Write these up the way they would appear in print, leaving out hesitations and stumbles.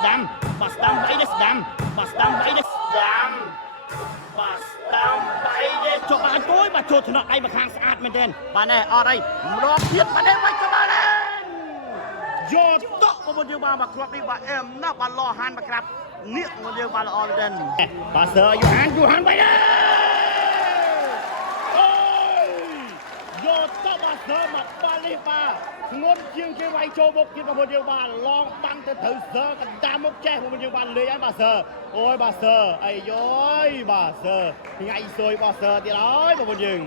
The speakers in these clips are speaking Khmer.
ស្ដាំបាទស្ដាំ3នេះស្ដាំបាទស្ដាំ3នេះស្ដាំបាទស្ដាំ3នេះចុះបាទអង្គុយបាទចូលថ្នាក់ដៃមកខាងស្អាតមែនទែនបាទនេះអត់អីម្ដងទៀតបាទនេះមិនក៏បានយកតក់មកយើងបានមកគ្រាប់នេះបាទអែមណាស់បាទលោហានមកក្រាប់នេះមកយើងបានល្អមែនទែនបាទសើយូហាន3នេះយកតក់បាទសើមកបាល់នេះបាទធ្ងន់ជាងគេវាយចូលមុខទៀតបងប្អូនយើងបានឡងបាំងទៅត្រូវសើកណ្ដាលមុខចេះបងប្អូនយើងបានលេងហើយបាទសើអូយបាទសើអីយយបាទសើថ្ងៃសួយបាទសើទៀតហើយបងប្អូនយើង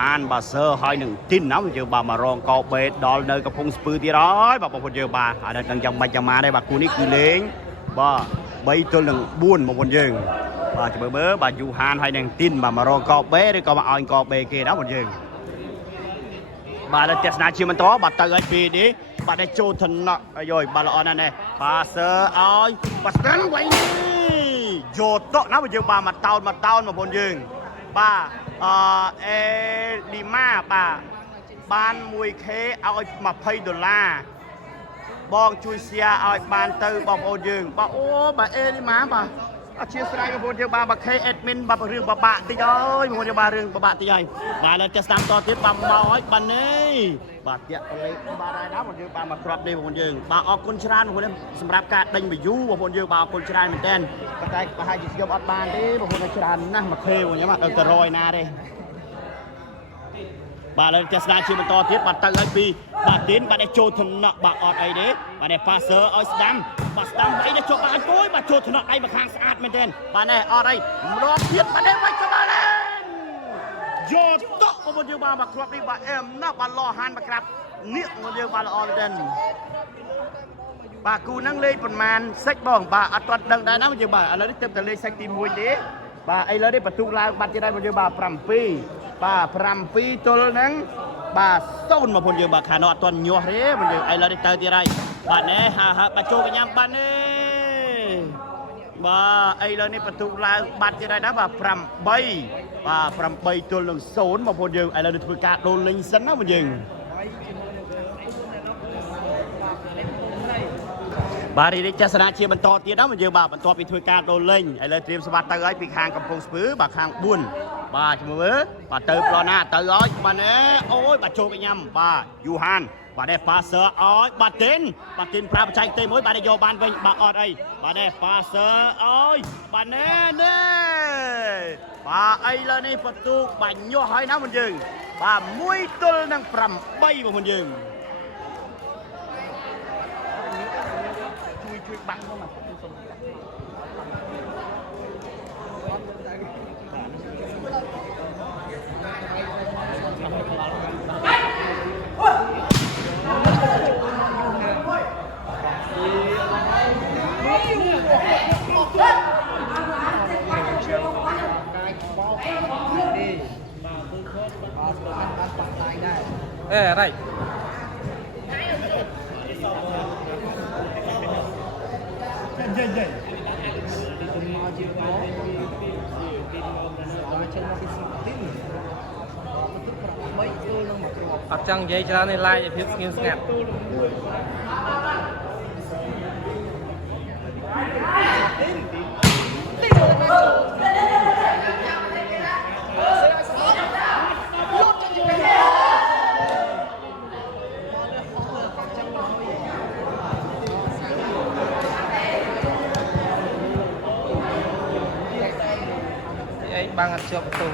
ហានបាទសើហើយនឹងទីនណាយើងបាទមករងកោបេដល់នៅកំពង់ស្ពឺទៀតហើយបាទបងប្អូនយើងបាទហើយនៅដឹងយ៉ាងម៉េចយ៉ាងម៉ាដែរបាទគូនេះគឺលេងបាទ3ទល់នឹង4បងប្អូនយើងបាទចាំមើលបាទយូហានហើយនឹងទីនបាទមករងកោបេឬក៏មកឲ្យកោបេគេណាបងប្អូនយើងបាទលើទស្សនាជាបន្តបាទទៅឲ្យពីនេះបាទឲ្យចូលថ្នាក់អាយបាទល្អណាស់នេះបាទសើឲ្យបាទស្ដាំໄວនេះយកតក់ណាបើយើងបាទមកតោនបងប្អូនយើងបាទអេលីម៉ាបាទបាន 1K ឲ្យ$20បងជួយ share ឲ្យបានទៅបងប្អូនយើងបាទអូបាទអេលីម៉ាបាទអធិស្ឋានបងប្អូនយើងបាទ K admin បាទរឿងបបាក់តិចហើយបងប្អូនយើងបាទរឿងបបាក់តិចហើយបាទលើទស្សនាតទៀតបាទមកឲ្យបាទនេះបាទតាក់លេខបាទហើយណាបងប្អូនយើងបាទមកគ្រាប់នេះបងប្អូនយើងបាទអរគុណច្រើនបងប្អូនសម្រាប់ការដេញ view បងប្អូនយើងបាទអរគុណច្រើនមែនតើប៉ុន្តែប្រហែលជាខ្ញុំអត់បានទេបងប្អូនច្រើនណាស់មក K បងខ្ញុំអត់ទៅ100ណាទេបាទលើទស្សនាជាបន្តទៀតបាទទៅឲ្យពីបាទទីនបាទនេះចូលថ្នាក់បាទអត់អីទេបាទនេះប៉ាសើឲ្យស្ដាំបាទស្ដាំអីនេះចូលបាទអង្គុយបាទចូលថ្នាក់ដៃមកខាងស្អាតមែនទែនបាទនេះអត់អីម្ដងទៀតបាទនេះមិនក៏បានយកតក់បងប្អូនយើងបាទមកគ្រាប់នេះបាទអែមណាស់បាទលោហានមកក្រាប់នេះបងប្អូនយើងបាទល្អមែនទែនបាទគូហ្នឹងលេខប្រមាណសិចបងបាទអត់ទាន់ដឹងដែរណាយើងបាទឥឡូវនេះទៅតែលេខសិចទី1ទេបាទឥឡូវនេះបន្ទុកឡើងបាត់ទៀតហើយបងយើងបាទ7បាទ7ទល់ហ្នឹងបាទ0បងប្អូនយើងបាទខាងនោះអត់ទាន់ញាស់ទេបងយើងឥឡូវនេះទៅទៀតហើយបាទនេះបាទចូលកញ្ញាបាទនេះបាទឥឡូវនេះបន្ទុកឡើងបាត់ទៀតហើយណាបាទ8បាទ8ទល់នឹង0បងប្អូនយើងឥឡូវនេះធ្វើការដូរលេងសិនណាបងយើងបាទរីកទស្សនាជាបន្តទៀតណាបងយើងបាទបន្ទាប់ពីធ្វើការដូរលេងឥឡូវត្រៀមសម្បត្តិទៅហើយពីខាងកំពង់ស្ពឺបាទខាង4បាទជំរឿបាទទៅប្លណាទៅហើយបាទនេះអូយបាទចូលកញ្ញាបាទយូហានបាទនេះប៉ាសើឲ្យបាទទីនប្រើបច្ចេកទេសមួយបាទយកបានវិញបាទអត់អីបាទនេះប៉ាសើឲ្យបាទនេះបាទឥឡូវនេះបន្ទុកបាទញាស់ហើយណាបងយើងបាទ1ទល់នឹង8បងប្អូនយើងជួយបាក់មកសុំอะไรអត់ចង់និយាយច្រើនទេឡាយភាពស្ងៀមស្ងាត់បាំងអត់ជាប់បន្ទោ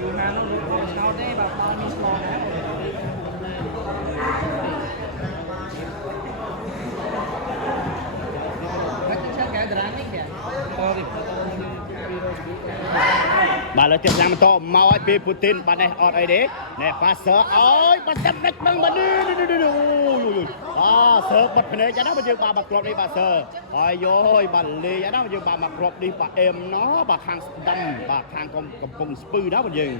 ยูนาโน่ชาวได้แบบมีสมองนะបាទលើទៀតឡើងបន្តមកឲ្យពីពូទីនបាទនេះអត់អីទេនេះប៉ាសើអើយបាទចាប់ដាច់បងបាទនេះសើបាត់ភ្នែកយ៉ាងណាបើយើងបាទគ្រាប់នេះបាទសើហើយយោយបាទលេយ៉ាងណាបើយើងបាទមកគ្រាប់នេះបាទអេមណោបាទខាងស្ដាំបាទខាងកំពង់ស្ពឺណាបើយើង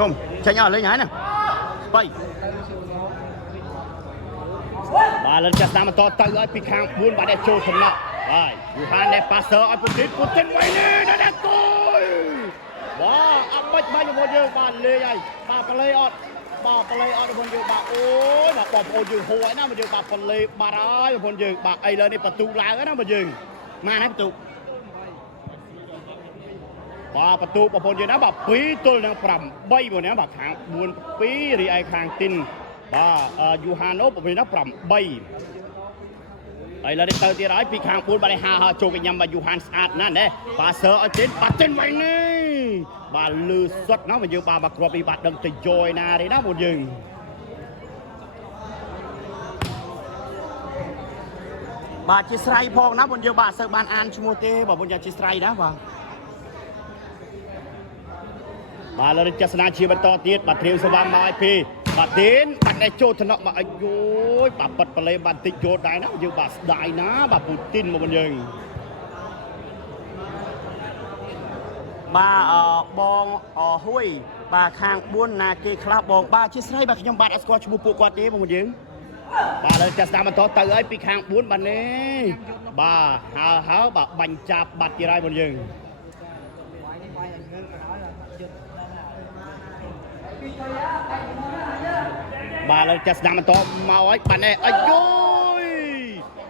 ជុំចេញអស់លេងហើយណាបីបាទលើចាស់តាមបន្តទៅឲ្យពីខាង4បាទចូលសំណក់បាទយូហាននេះប៉ាសើឲ្យពូទីនໄວនេះដល់គោលបាទអត់បាច់បាញ់របស់យើងបាទលេងហើយបាទប្លេអត់បាទប្លេអត់របស់យើងបាទអូយបាទបងប្អូនយើងហួរណាមកយើងបាទប្លេបាត់ហើយបងប្អូនយើងបាទឥឡូវនេះបន្ទូឡើងហើយណាមកយើងម៉ានហើយបន្ទូបាទបន្ទូបងប្អូនយើងណាបាទ2ទល់នឹង8បងណាបាទខាង4 2រីឯខាងទីនបាទយូហាណូប្រហែលណា8ឥឡូវនេះទៅទៀតហើយពីខាង4បាទហាចូលកញ្ញាំបាទយូហានស្អាតណាស់ណែបាទសើឲ្យទីនបាទទីនវិញនេះបាទលឺសុតណាបើយើងបាទគ្រាប់ពីបាទដឹងទៅយយណាទេណាបងយើងបាទជាស្រ័យផងណាបងយើងបាទសើបានអានឈ្មោះទេបងប្អូនជាស្រ័យណាបាទបាទលើទស្សនាជាបន្តទៀតបាទត្រៀមសវ៉ាមកឲ្យពីបាទទីនបាត់តែចូលថ្នាក់បាទអាយយបាទប៉ាត់ប្លេបាទតិចចូលដែរណាយើងបាទស្ដាយណាបាទពូទីនមកបងយើងបាទបងហួយបាទខាង4ណាគេខ្លះបងបាទជាស្រ័យបាទខ្ញុំបាទអត់ស្គាល់ឈ្មោះពួកគាត់ទេបងយើងបាទលើចាស់តាមបន្តទៅហើយពីខាង4បាទនេះបាទហើបាទបាញ់ចាប់បាត់ទៀតហើយបងយើងបាទលើចាស់ស្ដាំបន្តមកហើយបាទនេះអាយយ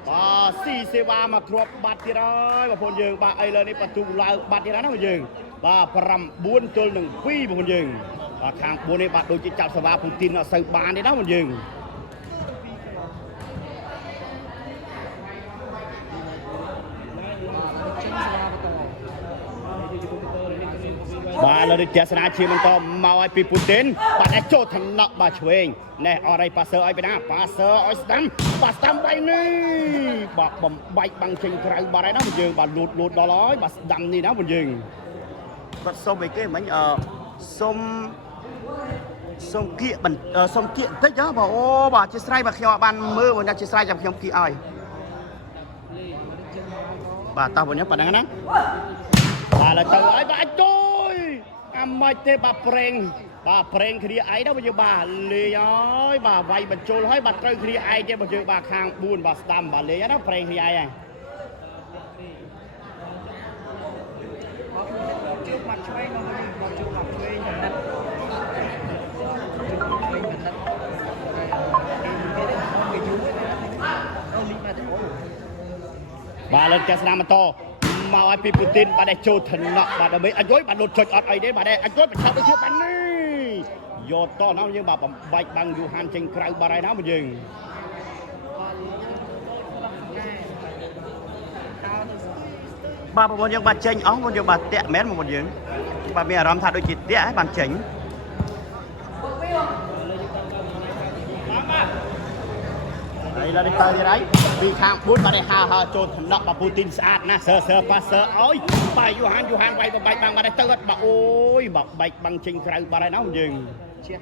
បាទស៊ីសេវាមកគ្រាប់បាត់ទៀតហើយបងប្អូនយើងបាទឥឡូវនេះបន្ទូឡើងបាត់ទៀតហើយណាបងយើងបាទ9ទល់នឹង2បងប្អូនយើងបាទខាង4នេះបាទដូចជាចាប់សេវាពូទីនអត់សូវបានទេណាបងយើងបាទលើទស្សនាជាបន្តមកឲ្យពីពូទីនបាទអាចចូលថ្នាក់បាទឆ្វេងណែអរៃប៉ាសើឲ្យពីណាប៉ាសើឲ្យស្ដាំបាទស្ដាំបៃនេះបាទបំបែកបាំងចេញក្រៅបាត់ហើយណាបងយើងបាទលូតដល់ហើយបាទស្ដាំនេះណាបងយើងគាត់សុំអីគេមិញសុំគៀកបន្តិចហ៎បងអូបាទជាស្រ័យបាទខ្ញុំអត់បានមើលបងជាស្រ័យចាំខ្ញុំគៀកឲ្យបាទតោះបងប៉ណ្ណឹងណាបាទទៅហើយបាទជួយអាម៉េចទេបាទប្រេងគ្រាឯងណាបងយើងបាទលេងហើយបាទវាយបញ្ចូលហើយបាទត្រូវគ្រាឯងទេបងយើងបាទខាង4បាទស្ដាំបាទលេងណាប្រេងគ្រាឯងហ្នឹងជើងបាត់ឆ្វេងមកវិញបាទជើងបាត់ឆ្វេងចំណិតបាទលើកស្ដាំបន្តមកឲ្យពីពូទីនបាទដែលចូលថ្នាក់បាទដើម្បីអាយយបាទលូតចុចអត់អីទេបាទអាយយបញ្ឆោតដូចជាបាទនេះយកតណាយើងបាទបំបែកបាំងយូហានចេញក្រៅបាទហើយណាបងយើងបាទបងប្អូនយើងបាទចេញអស់បងយើងបាទតាក់មែនបងប្អូនយើងបាទមានអារម្មណ៍ថាដូចជាតាក់ហើយបានចេញឥឡូវនេះទៅទៀតហើយពីខាង4បាទហាចូលថ្នាក់បាទពូទីនស្អាតណាស់សើប៉ាសើឲ្យបាទយូហានវាយបំបែកបាំងបាទទៅអត់បាទអូយបាទបែកបាំងចេញក្រៅបាទហើយណាបងយើងជះ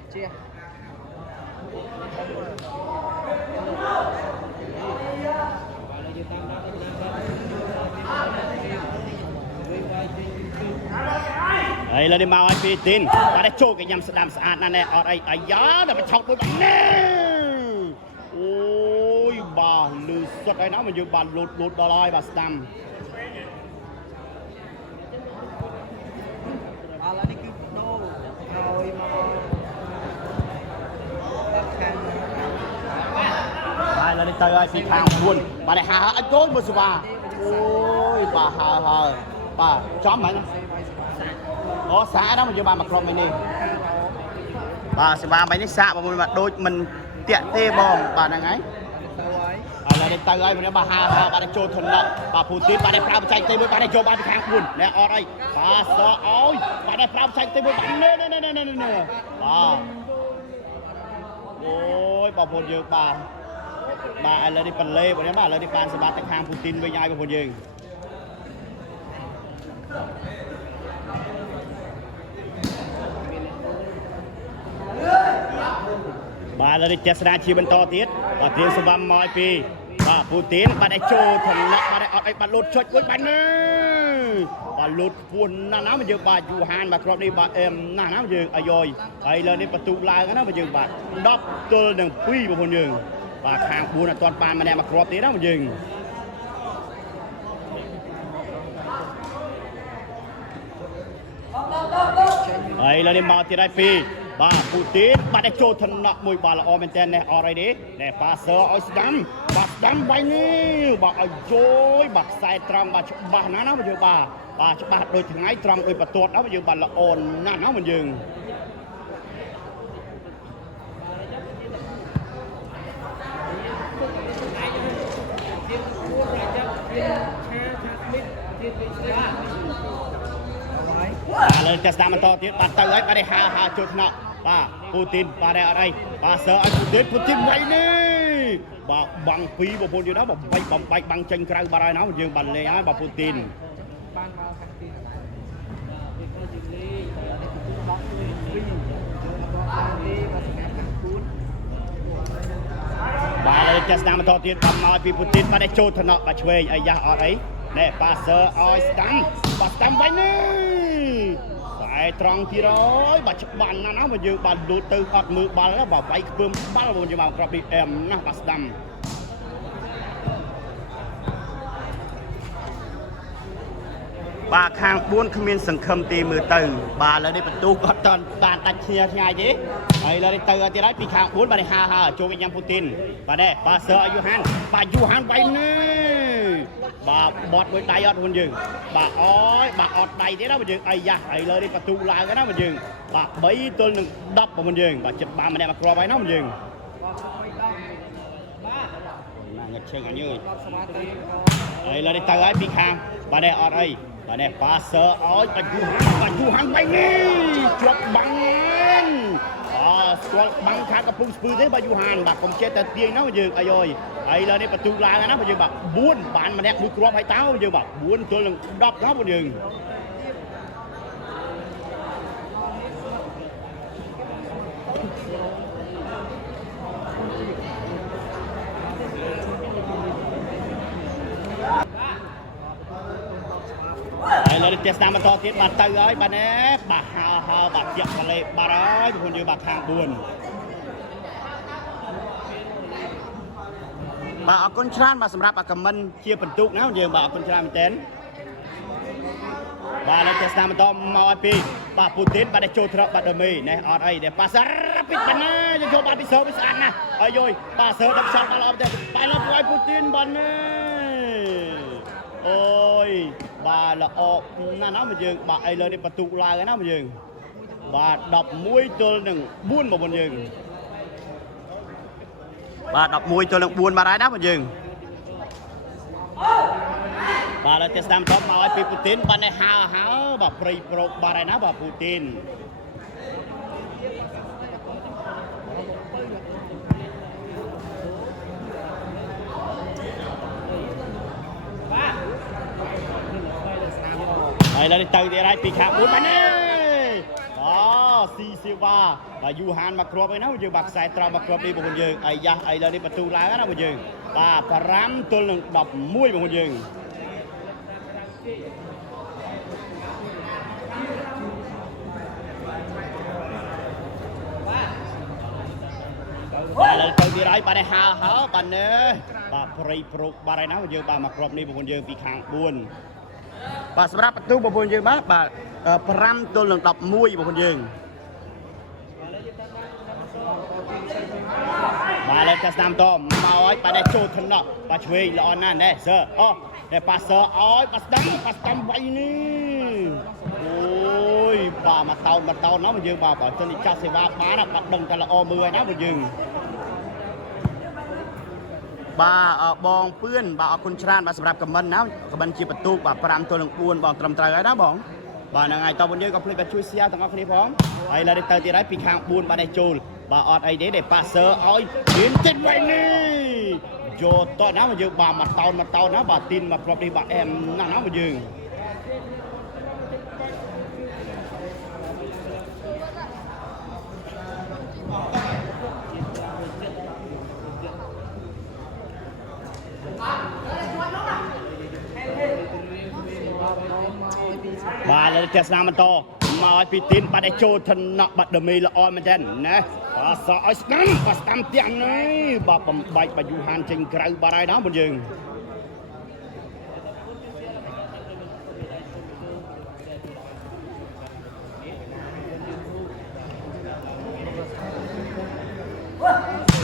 ឥឡូវនេះមកឲ្យពីទីនបាទចូលកញ្ញាំស្ដាំស្អាតណាស់ណែអត់អីអាយ៉ាដល់បញ្ឆោតដូចបាទណែអូយបាទលឺសុតហើយណាមកយើងបាទលូតដល់ហើយបាទស្ដាំឥឡូវនេះគឺដូរឲ្យមកខាងបាទឥឡូវនេះទៅឲ្យពីខាង4បាទហាអត់ចូលមើលសេវាអូយបាទហើបាទចំហ្នឹងអូសាណាមកយើងបានមកក្រុមនេះបាទសេវានេះសាកបងបាទដូចមិនតាក់ទេបងបាទហ្នឹងហើយឥឡូវនេះទៅហើយបាទហាបាទចូលធនៈបាទពូទីនបាទប្រើបច្ចេកទេសមួយបាទយកបាទពីខាង4ណែអត់អីបាទសអឲ្យបាទប្រើបច្ចេកទេសមួយបាទនេះបាទអូយបងប្អូនយើងបាទឥឡូវនេះបន្លេបងបាទឥឡូវនេះបានសម្បត្តិទៅខាងពូទីនវិញហើយបងប្អូនយើងបាទឥឡូវនេះទស្សនាជាបន្តទៀតបាទត្រៀមសម្បំមកពីបាទពូទីនបាទឲ្យចូលថ្នាក់បាទអត់ឲ្យបាទលូតចុចមួយបាទនេះ bà lụt buồn na ná mà dương bà dù hàn bà crop đi bà em na ná mà dương ai rồi ai lên đi bà tụ lại cái nó mà dương bà đắp tơ đằng quy bà buồn dương bà hàng buồn là toàn bàn mà nè mà crop tí đó mà dương ai lên đi mau thì đây phi bà Putin bà đã cho thân nọ mùi bà là Omen nè already nè bà sợ oi đâm bay ní bà oi dối bà sai trăng bà nó mà dương bà đôi thằng ấy trăng đôi bà tuột đó mà dương bà là ồn nó mà dương lên cho mình to tiếng bàn tay ấy bà đây ha chốt nọ bà Putin bà đây ở đây bà sợ anh Putin bay đi bà bằng phi bà buồn gì đó bà bay bằng chân cây bà đây nó mà dương bà lên ấy bà Putin bà lên cho mình to tiếng bà nói vì Putin bà đây chốt thật nọ bà chơi ai ra ở đấy nè bà sợ oi stam bay đi tại trăng thì rồi bà chụp bàn nó mà dương bà đút từ hot mưa bà đó bà bay cơm bà là buồn cho bà crop đi em nó bà stam bà khang buôn không miên sừng khâm tì mưa từ bà là đi bật tu có toàn bàn tay chia ngay chứ ấy là đi từ thì đấy bị khang buôn bà đi ha cho cái nhâm Putin bà đây bà sợ Yuhan bay nè bà bọt với tay ọt hôn dừng bà ọt tay thế đó mà dừng ấy da ấy lời đi bà tu lại cái đó mà dừng bà bấy tôi đừng đập vào mình dừng bà chụp bà mà đem mà crop ấy nó mà dừng ngật chân cả như ấy lời đi từ ấy bị khang bà đây ọt ấy bà đây bà sợ ôi bà Yuhan bay nè chuột băng băng khá có phun spư thế bà Yuhan bà không chết tiền nó mà dừng ai rồi ấy là đi bà tu la nó mà dừng bà buôn bạn mà đẹp nuôi crop hay táo mà dừng bà buôn tôi là đọc nó mà dừng ấy là đi test nam mà to tiết bà tư ấy bà nè bà ha bà chậm bà lệ bà đó còn như bà hàng buồn bà ở con tran mà sầm rạp bà cầm mình chia phần tụ nào giờ bà ở con tran mình tên bà lên test nam mà to mau ip bà Putin bà để trôi thợ bà đờ mì này ở đây để bà sar pít bà nè cho bà bị sâu bị sạn nè ơi rồi bà sờ đập sạt bà làm thế bà làm quay Putin bà nè ôi bà là nó mà dừng bà ấy lên đi bà tụ lại cái nó mà dừng bà đập mũi tôi đừng buôn mà buồn dừng bà đập mũi tôi đừng buôn bà đấy đó mà dừng bà là cái sam top mà ai Putin bà này hào bà pro bà đấy nó bà Putin đây là từ đây bị khạc bốn bánh đấy đó Silva và Yuhan mà crop ấy nó vừa bạc sai trao mà crop đi một con dường ấy da ấy là đi bật tu lá đó một dường và Param tôi lần đọc mũi một con dường là từ đây bà này hào bà nè bà pro bà này nó vừa bà mà crop đi một con dường bị khạc buồn bàสำหรับประตูบนยืนบ้าbà Paramตัวหนึ่งดับมุ้ยบนยืนbà lên cho nam to mau ấy bà để trôi thân nọ bà chơi là on nè nè sơ để bà sơ ôi bà đâm vậy nè ôi bà mà tàu nó mà dừng bà bảo cho đi cha xe va bá nó bắt đồng cả là o mưa nó mà dừng bàบองเพื่อนbàเอาคนชราbàสำหรับกับมันนะกับมันจีประตูbàพรามตัวหนึ่งปูนบองตรมตรายนะบองbà là ngày tao vẫn nhớ gặp lại bà chui xe thằng ông này phóng ai là đi tới thì đấy bị hàng buôn bà này trôi bà ọt ấy để bà sơ ôi biến chết vậy nè vô to nó mà dừng bà mặt tao nó bà tin mà đi bà em nó mà dừng ទស្សនាបន្តមកឲ្យពីទីនបាត់ឲ្យចូលឋានៈបាត់ដមីល្អមែនទេណាបាទសឲ្យស្ដាំបាទស្ដាំទៀតនេះបាទបំបែកបាយូហានចេញក្រៅបាត់ហើយណាបងយើង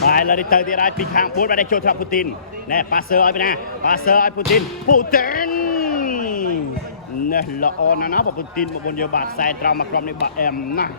បាយឡើយទៅទៀតហើយពីខាង4បាត់ឲ្យចូលថ្នាក់ពូទីនណែប៉ាសឺឲ្យពីណាប៉ាសឺឲ្យពូទីនណែល្អណាស់ណាពូទីនមកបងយើងបាទខ្សែត្រង់មកក្រុមនេះបាទអែមណាស់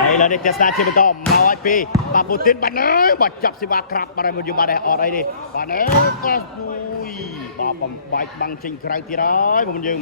ហើយឡើយនេះទស្សនាជាបន្តមកឲ្យពីបាទពូទីនបាទអើយបាទចាប់សេវាក្រាបបាទមកយើងបាទអត់អីទេបាទអើក៏ជួយបាទបំបែកបាំងចេញក្រៅទៀតហើយបងយើង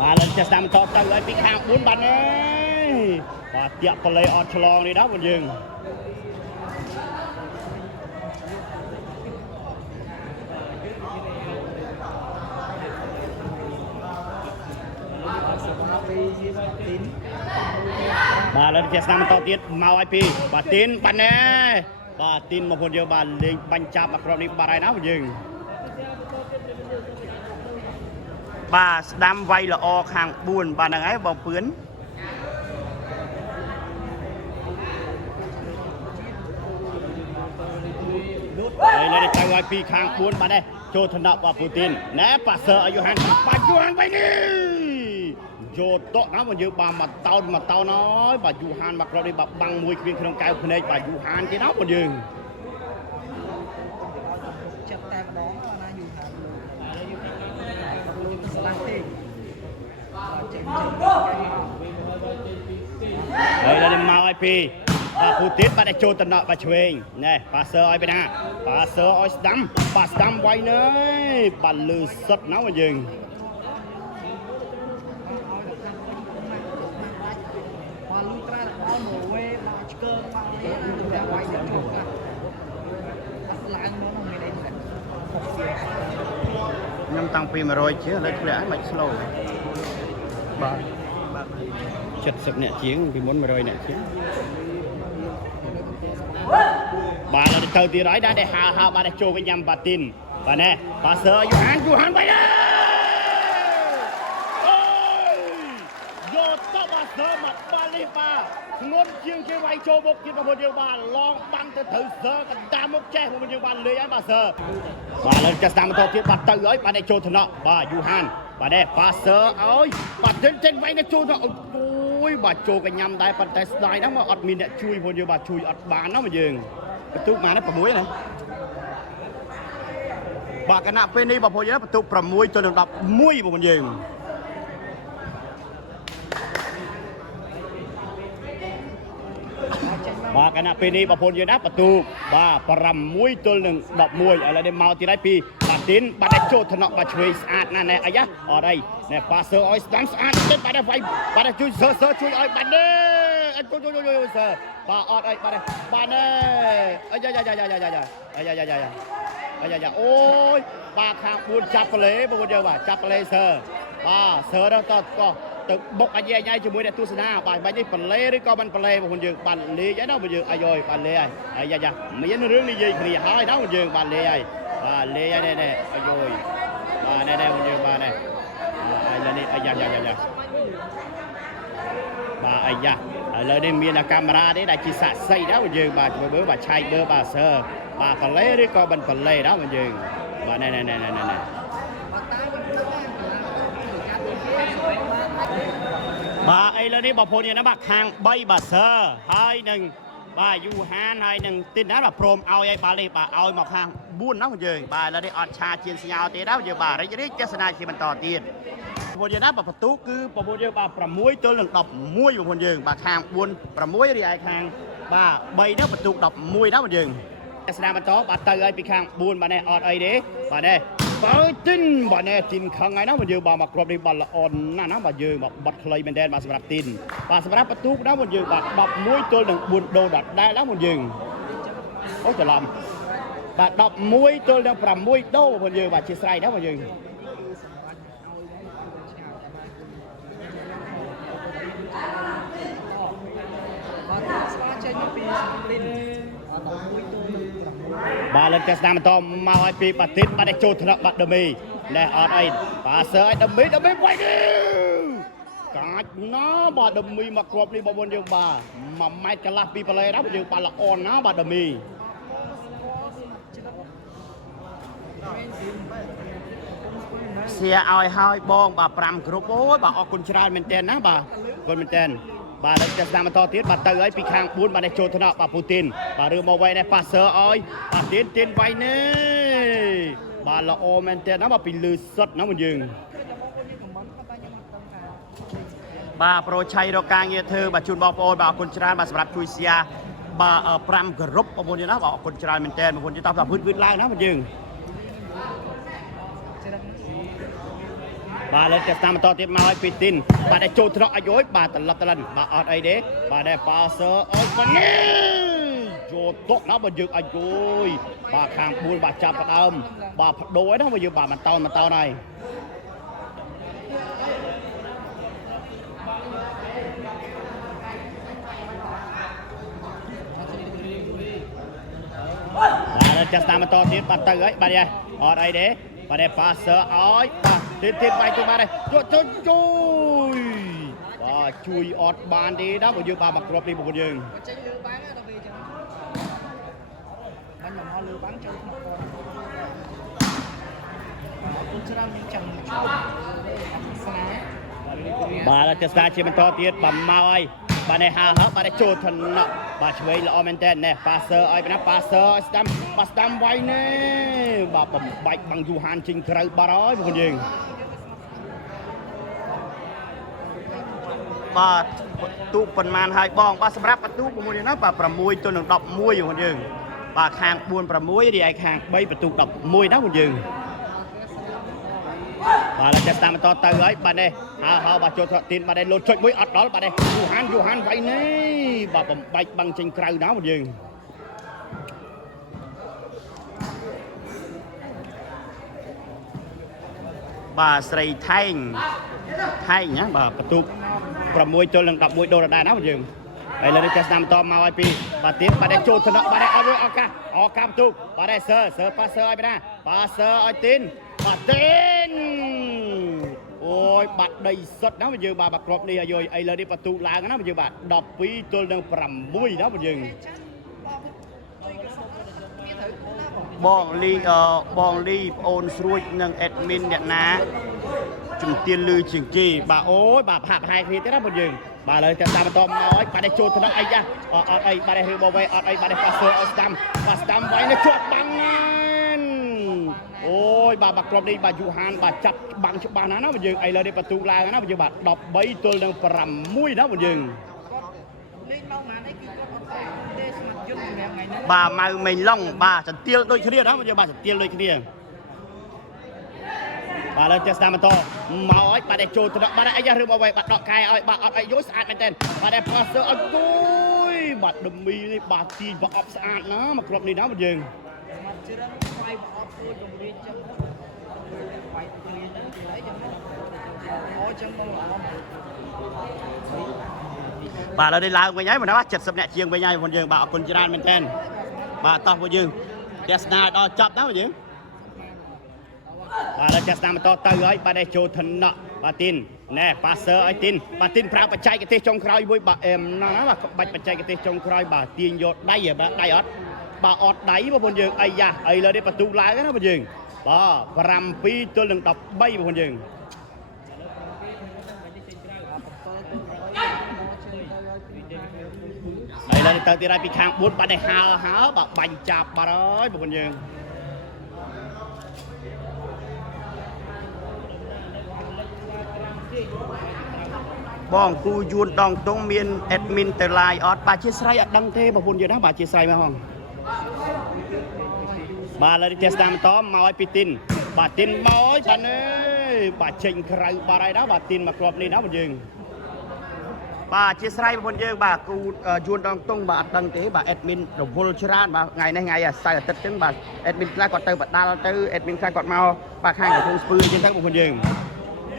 បាទលើចេះតាមតទៅឲ្យពីខាង4បាទនេះបាទតាក់បលេអត់ឆ្លងនេះដែរបងយើងបាទលើចេះតាមតទៀតមកឲ្យពីបាទទីនបាទនេះបាទទីនមកបងយើងបាទលេងបាញ់ចាប់មកក្រុមនេះបាទហើយណាបងយើងបាទស្ដាំវាយល្អខាង4បាទហ្នឹងហើយបងពឿនហើយនៅទៅឲ្យពីខាង4បាទនេះចូលឋានៈបាទពូទីនណែប៉ាសឺអាយុហានបាទយូហានវិញនេះយកតក់ណាបងយើងបាទមកតោនហើយបាទយូហានមកក្រុមនេះបាទបាំងមួយគ្មានក្នុងកៅភ្នែកបាទយូហានទេណាបងយើងចាប់តែម្ដងណាយូហានស្លាស់ទេហើយដល់មកឲ្យពីបាទពូទីនបាទចូលតំណក់បាទឆ្វេងណែប៉ាសឺឲ្យពីណាប៉ាសឺឲ្យស្ដាំបាទស្ដាំវាយនេះបាទលឺសុតណាបងយើងបាទលូត្រែអត់មកវេមកឆ្កើមកនេះណាវាយទៅជុំណាអត់ឡើងមកនោះមានអីទេខ្ញុំតាំងពី100ជាងឥឡូវធ្លាក់ហើយមិន slow បាទ70អ្នកជាងពីមុន100អ្នកជាងបាទទៅទៀតហើយដែរហៅបាទចូលវិញញ៉ាំបាទទីនបាទណែបាទសឺយូហានវិញអូយយកតបាទសឺមកបាទនេះបាទធ្ងន់ជាងគេវាយចូលមុខទៀតបងប្អូនយើងបាទឡងបាំងទៅត្រូវសឺកណ្ដាលមុខចេះបងប្អូនយើងបាទលេងហើយបាទសឺបាទលើចាស់តាមបន្តទៀតបាទទៅហើយបាទចូលថ្នាក់បាទយូហានបាទនេះប៉ាសឺឲ្យបាទចេញវាយទៅចូលទៅអូយបាទចូលកញ្ញាំដែរប៉ុន្តែស្ដាយណាស់មកអត់មានអ្នកជួយបងយើងបាទជួយអត់បានណាបងយើងបន្ទុកបាន6ណាបាទគណៈពេលនេះបងប្អូនយើងបន្ទុក6ទៅនឹង11បងប្អូនយើងបាទគណៈពេលនេះបងប្អូនយើងណាបន្ទុកបាទ6ទល់នឹង11ឥឡូវនេះមកទៀតហើយពីបាទទីនបាទតែចូលថ្នាក់បាទឆ្វេងស្អាតណាស់ណែអាយ៉ាអត់អីណែប៉ាសឺឲ្យស្ដាំស្អាតទៀតបាទវាយបាទជួយសើជួយឲ្យបាទនេះជួយសើបាទអត់អីបាទនេះអាយ៉ាអូយបាទខាង4ចាប់ប្លេបងប្អូនយើងបាទចាប់ប្លេសើបាទសើទៅទៅបុកអាយ៉ៃជាមួយអ្នកទស្សនាបាទបាញ់នេះប្លេឬក៏មិនប្លេបងប្អូនយើងបានលេងហើយណាបងយើងអាយយបានលេងហើយអាយ៉ាមានរឿងនិយាយគ្នាហើយណាបងយើងបានលេងហើយបាទលេងហើយនេះអាយយបាទនេះបងយើងបាទនេះអាយ៉ានេះអាយ៉ាបាទអាយ៉ាឥឡូវនេះមានកាមេរ៉ាទេដែលជាសាក់សីណាបងយើងបាទមើលបាទឆែកមើលបាទសើបាទប្លេឬក៏មិនប្លេណាបងយើងបាទនេះបាទឥឡូវនេះបងប្អូនយើងណាបាទខាង3បាទសើហើយនឹងបាទយូហានហើយនឹងទីនណាបាទព្រមឲ្យបាទនេះបាទឲ្យមកខាង4ណាបងយើងបាទឥឡូវនេះអត់ឆាជាសញ្ញាទេណាបងយើងបាទរីកទស្សនាជាបន្តទៀតបងប្អូនយើងណាបាទបន្ទុកគឺបងប្អូនយើងបាទ6ទល់នឹង11បងប្អូនយើងបាទខាង4 6រីឯខាងបាទ3នេះបន្ទុក11ណាបងយើង ស្នាមបន្តបាទទៅឲ្យពីខាង4បាទនេះអត់អីទេបាទនេះបើទិនបាទនេះទីនខឹងហើយណាបើយើងបាទមកគ្រាប់នេះបាល់ល្អណាស់ណាបាទយើងបាទបាត់ខ្លីមែនតើបាទសម្រាប់ទីនបាទសម្រាប់បន្ទូកណាបើយើងបាទ11ទល់នឹង4ដូដដែលណាបើយើងអូច្រឡំបាទ11ទល់នឹង6ដូបើយើងបាទជាស្រ័យណាបើយើងបាទលើកស្នាមបន្តមកឲ្យពីបាទីនបាទចូលថ្នាក់បាត់ដមីណែអត់អីបាទសើឲ្យដមីវាយកាច់ណាបាទដមីមកគ្រាប់នេះបងប្អូនយើងបាទ1ម៉ែត្រកន្លះពីបលែណាយើងបាទល្អណាបាទដមីសៀឲ្យហើយបងបាទ5គ្រប់អូយបាទអរគុណច្រើនមែនទែនណាបាទអរគុណមែនទែនបាទលើកស្នាមបន្តទៀតបាទទៅឲ្យពីខាង4បាទចូលថ្នាក់បាទពូទីនបាទរឿងមកវាយនេះប៉ាសើឲ្យបាទទីនវាយនេះបាទល្អមែនទែនណាបាទពីលឺសុតណាបងយើងបាទប្រូឆៃរកការងារធ្វើបាទជូនបងប្អូនបាទអរគុណច្រើនបាទសម្រាប់ជួយសៀបាទ5គ្រប់បងប្អូនយើងណាបាទអរគុណច្រើនមែនទែនបងប្អូនយើងតោះវឺតឡើងណាបងយើងបាទលើកស្នាមបន្តទៀតមកឲ្យពីទីនបាទតែចូលថ្នាក់ឲ្យបាទត្រឡប់ត្រឡិនបាទអត់អីទេបាទតែប៉ាសើអត់បានចូលតុកណាបើយើងឲ្យបាទខាង4បាទចាប់ផ្ដើមបាទបដូរណាបើយើងបាទមិនតោនហើយបាទលើកស្នាមបន្តទៀតបាទទៅហើយបាទអត់អីទេបាទតែប៉ាសើឲ្យបាទទីបាយទៅបាទជួយបាទជួយអត់បានទេណាបើយើងបាទមកគ្រាប់នេះបងប្អូនយើងចេញលើបាំងដល់ពេលចឹងបាញ់មកលើបាំងចូលក្នុងគាត់អរគុណច្រើនមានចាំជួបស្នាបាទចស្តាជាបន្តទៀតបាទមកហើយបាទនេះបាទចូលថ្នាក់បាទឆ្វេងល្អមែនតើណែប៉ាសើឲ្យណាប៉ាសើឲ្យស្ដាំបាទស្ដាំវាយនេះបាទបំបាច់បាំងយូហានចេញក្រៅបាត់ហើយបងប្អូនយើងបាទទូកប៉ុន្មានហើយបងបាទសម្រាប់បន្ទូក6នេះណាបាទ6ទល់នឹង11បងប្អូនយើងបាទខាង4 6រីឯខាង3បន្ទូក11ណាបងយើងបាទតែតាមបន្តទៅហើយបាទនេះហើយបាទចូលទីនបាទនេះលោតចុចមួយអត់ដល់បាទនេះយូហានវាយនេះបាទបំបាច់បាំងចេញក្រៅណាបងយើងបាទស្រីថែងណាបាទបន្ទូក6ទល់នឹង11ដូលដែរណាបងយើងហើយលើនេះតែស្ដាំតមកឲ្យពីបាទទៀតបាទនេះចូលថ្នាក់បាទនេះឲ្យឱកាសបន្ទូកបាទនេះសើប៉ាសើឲ្យណាប៉ាសើឲ្យទីនបាទទីនអូយបាត់ដីសុតណាបងយើងបាទគ្រាប់នេះឲ្យឥឡូវនេះបន្ទូកឡើងណាបងយើងបាទ12ទល់នឹង6ណាបងយើងបងលីប្អូនស្រួចនិងអេដមីនអ្នកណាជំទានលឺជាងគេបាទអូយបាទប្រហាក់ប្រហែលគ្នាទេណាបងយើងបាទឥឡូវតែតាមបន្តមកឲ្យបាទនេះចូលថ្នាក់អីចាអត់អីបាទនេះរឿងបវេអត់អីបាទនេះប៉ាសើឲ្យស្ដាំវាយនេះជាប់បាំងអូយបាទគ្រាប់នេះបាទយូហានបាទចាប់បាំងច្បាស់ណាស់ណាបងយើងឥឡូវនេះបន្ទូកឡើងណាបងយើងបាទ13ទល់នឹង6ណាបងយើងលេងមកណានេះគឺគាត់អត់ទេស្មាត់យន្តសម្រាប់ថ្ងៃនេះបាទម៉ៅមេងឡុងបាទចន្ទាលដូចគ្នាណាបងយើងបាទចន្ទាលដូចគ្នាបាទលើកស្ដាំបន្តមកឲ្យបាទតែចូលថ្នាក់បាទអីយ៉ារឿងអ្វីបាទដកកែឲ្យបាទអត់អីយល់ស្អាតមែនទែនបាទតែប៉ាសើឲ្យគួយបាទដមីនេះបាទទីប្រអប់ស្អាតណាមកគ្រាប់នេះណាបងយើងជឿរឹងវាយប្រអប់គួយជំរាបចឹងវាយព្រាទៅហើយចឹងអូចឹងបងបាទឥឡូវនេះឡើងវិញហើយបងណា70អ្នកជាងវិញហើយបងយើងបាទអរគុណច្រើនមែនទែនបាទតោះបងយើងតែស្នាដល់ចប់ណាបងយើងបាទលើកស្នាបន្តទៅហើយបាទនេះចូលថ្នាក់បាទទីនណែប៉ាសើឲ្យទីនបាទទីនប្រើបច្ចេកទេសចុងក្រោយមួយបាទណាបាទបាច់បច្ចេកទេសចុងក្រោយបាទទាញយកដៃបាទដៃអត់បាទអត់ដៃបងប្អូនយើងអីយ៉ាឥឡូវនេះបន្ទូកឡើងណាបងយើងបាទ7ទល់នឹង13បងប្អូនយើងឥឡូវនេះទៅទីរ៉ៃពីខាង4បាទនេះហើបាទបាញ់ចាប់បាទហើយបងប្អូនយើងបងគូយួនដងតុងមានអេដមីនទៅឡាយអត់បាទជាស្រ័យអត់ដឹងទេបងប្អូនយើងណាបាទជាស្រ័យមកហង bà là đi test nam tóm mau ai pitin bà tin mỏi bà ơi bà trình khởi bà đây đó bà tin mà club này đó một dừng bà chia sẻ một dừng bà cụ chuồn đong tung bà đăng thế bà admin đồng hồ chran bà ngày nay ngày sai ở tất chứng bà admin lại còn từ bà đa từ admin sai còn mau bà khai của thùng spur trênทั้งmột dừng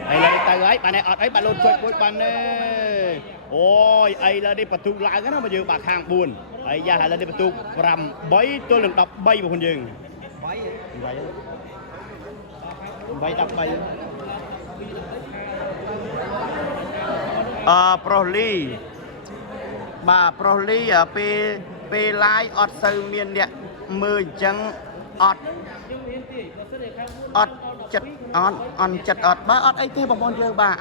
đây là từ ấy bà này ở ấy bà luôn chơi với bà này ôi ấy là đi bắt tụ lại cái nó mà dừng bà khang buồn ấy ra là đi bắt tụ rầm bấy tôi lần đọc bay một dừng bay đập bay Proly bà Proly ở pe lái ọt sư miền địa mười chân ọt chật on chật ọt ba ọt ấy thế bà môn dơ bà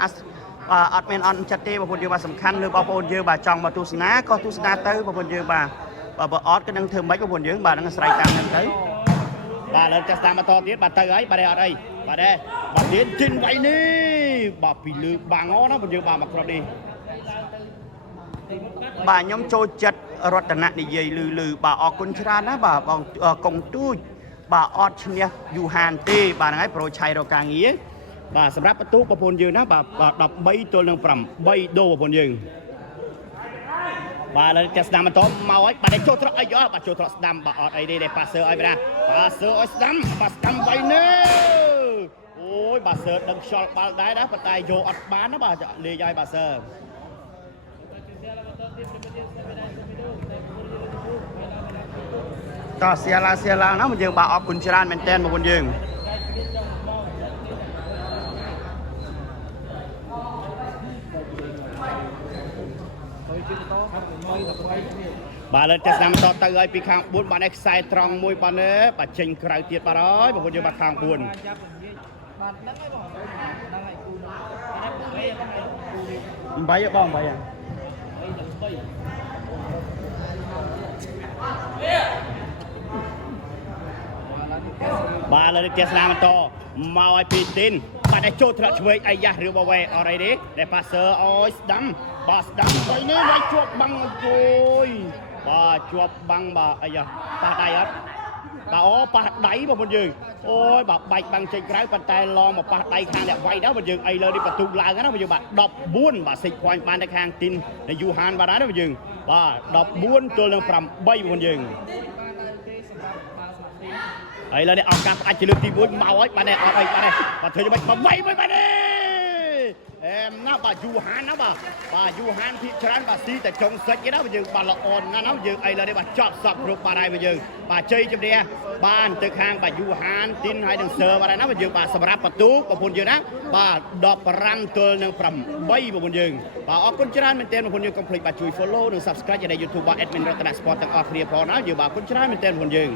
ọt men on chật tê bà môn dơ bà sầm khăn nữa bà môn dơ bà chọn bà tu sĩ ná có tu sĩ ná tới bà môn dơ bà ọt cái năng thơm mấy bà môn dơ bà đang sài tam năng tới bà lên test mà to tiết bà tới ấy bà đây ở đây bà tiến trên vậy đi bà bị lừa bà ngó nó bây giờ bà mặc rồi đi bà nhóm trôi chật rót đạn này dây lừ bà ở con chra ná bà công tu bà ở trên du hàn tê bà nói pro chạy rồi càng nghĩa bà sắm ráp tú bà phun dư ná bà đọc bay tôi đang phẩm bay đô bà phun dư bà lên test mà to mau ấy bà để cho trọ ấy gió bà cho trọ đam bà ở đây để passer ấy ra passer ấy đam vậy nè ôi bà sơ đừng shot bà đá đá bà tay vô ắt bán nó bà lì dây bà sơ to xe la nó một dương bà ở cùng chran maintain một con dương bà lên test nam to tới ơi pi khang buồn bà này sai tròn môi bà nữa bà trình khởi tiệt bà đó bà con dương bà khang buồn bay ở bong bay à bà lên test nam to mau ai pi tin bà đã chốt thật với ai ya rượu bao ở đây đi để passer ôi đâm bà đâm vậy nữa lại chuột băng rồi bà chuột băng bà ai ya bà đây á bà đẩy vào bên dưới ôi bà bạch bằng trên cái bàn tay lo mà bà đẩy khang đẹp vậy đó bên dưới ai lên đi bà tụ lại cái đó bên dưới bà đọc buôn bà xịt quanh bàn tay khang tin để du hàn bà đá đó bên dưới bà đọc buôn tôi lên phẩm bay bên dưới ấy là để ông cặp anh chỉ lượt đi buôn màu ấy bà này ở đây bà thưa cho bà bay với bà đi em nó bà du hàn nó bà du hàn thị trấn bà si tại trong sạch cái đó bây giờ bà là ồn nó bây giờ ấy là để bà chọn sọc được bà này bây giờ bà chơi trong đây bà từ hàng bà du hàn tin hai đường sờ bà này nó bây giờ bà sập ráp bà tú bà phun giờ đó bà đọc răng tơ nâng phẩm bay bà phun giờ bà ở con trấn mình tên bà phun giờ complete bà chui follow nâng subscribe cho đây YouTube bà admin Ratana Sport tăng off kia phò nó giờ bà con trấn mình tên phun giờ